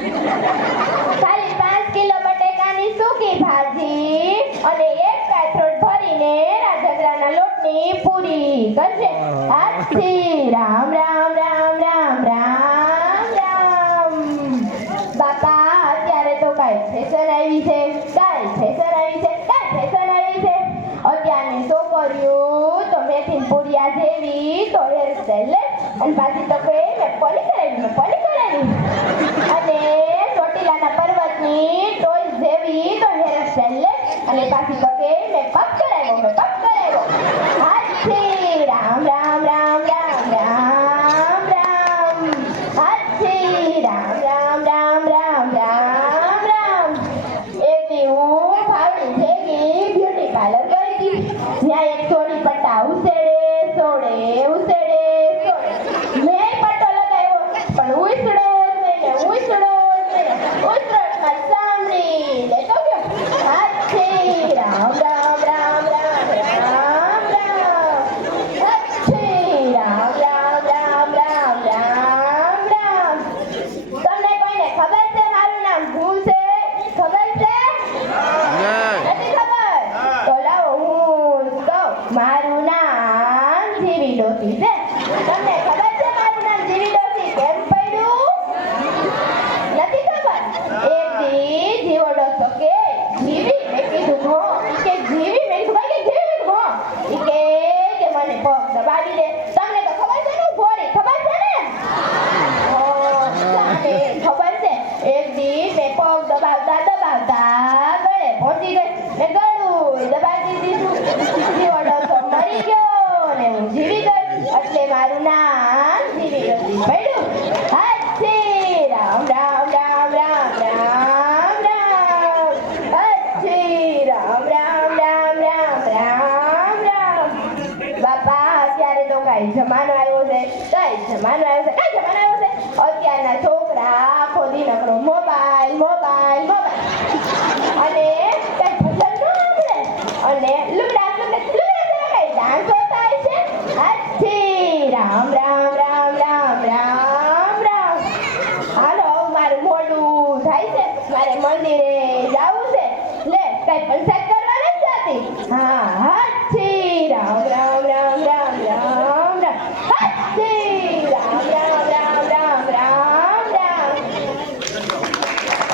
ખાલી 5 કિલો બટેકાની સૂકી ભાજી અને એક કાથરોટ ભરીને રાજગરાના લોટની પૂરી કરશે. હાથી રામ રામ રામ રામ રામ રામ. બાપા અત્યારે તો કાંઈ ફેશન આવી છે, કાંઈ ફેશન આવી છે, કાંઈ ફેશન આવી છે. અત્યારની છોકરીઓ તો મેથી પૂરિયા જેવી તો હેરસ્ટાઈલ લે અને પાછી તો કે મેં પોલી કરાવી અને ચોટીલાના પર્વતની ટોય જેવી તો હેરસ્ટાઈલ લે અને પાછી તો કે મેં પગ કરાવ્યો. હાથી રામ રામ રામ રામ રામ રામ. હાથી રામ રામ રામ રામ રામ રામ. એથી હું ભાવની ભેગી બ્યુટી પાર્લર કરી હતી. ત્યાં એક થોડી પટ્ટા ઉસેડે મેં પટ્ટો લગાવ્યો પણ ઉસડો ઉસડમાં સાંભળી લેતો ગયો. હાથી રામ રામ રામ રામ રામ રામ. હાથી રામ રામ રામ રામ રામ રામ. તમને કોઈને ખબર છે મારું નામ શું છે? ખબર છે? નથી ખબર? તો લાવો હું કહું. મારું નામ જીવી ડોસી છે. તમને ખબર છે મારું નામ જીવી ડોસી કેમ પડ્યું? નથી ખબર? એક દી જીવો ડોસો કે જીવી, મેં કીધું હો. કે જીવી, મેં કીધું ભાઈ કે જીવી, હો. કે મને પગ દબાવી દે. તમને તો ખબર છે ને હું ભોળી, ખબર છે ને? તમને ખબર છે એક દી મેં પગ દબાવતા ગળે પહોંચી ગઈ. મેં ગળું દબાવી દીધું. જીવો ડોસો મરી ગયો ને હું જીવી ગઈ. એટલે મારું નામ જીવી ડોસી પડ્યું. હાથી રામ રામ રામ રામ રામ રામ. હાથી રામ રામ રામ રામ રામ રામ. બાપા અત્યારે તો કાંઈ જમાનો આવ્યો છે, અત્યારના છોકરા આખો દી નકરો મોબાઈલ અને કઈ ભજન ન સાંભળે અને લુગડા કઈ ડાન્સો થાય છે. હાથી રામ રામ રામ રામ રામ રામ. હાલો મારું મોડું થાય છે, મારે મંદિરે જવું છે. લે કઈ પંચાયત કરવા નથી જતી. હા હાથી રામ રામ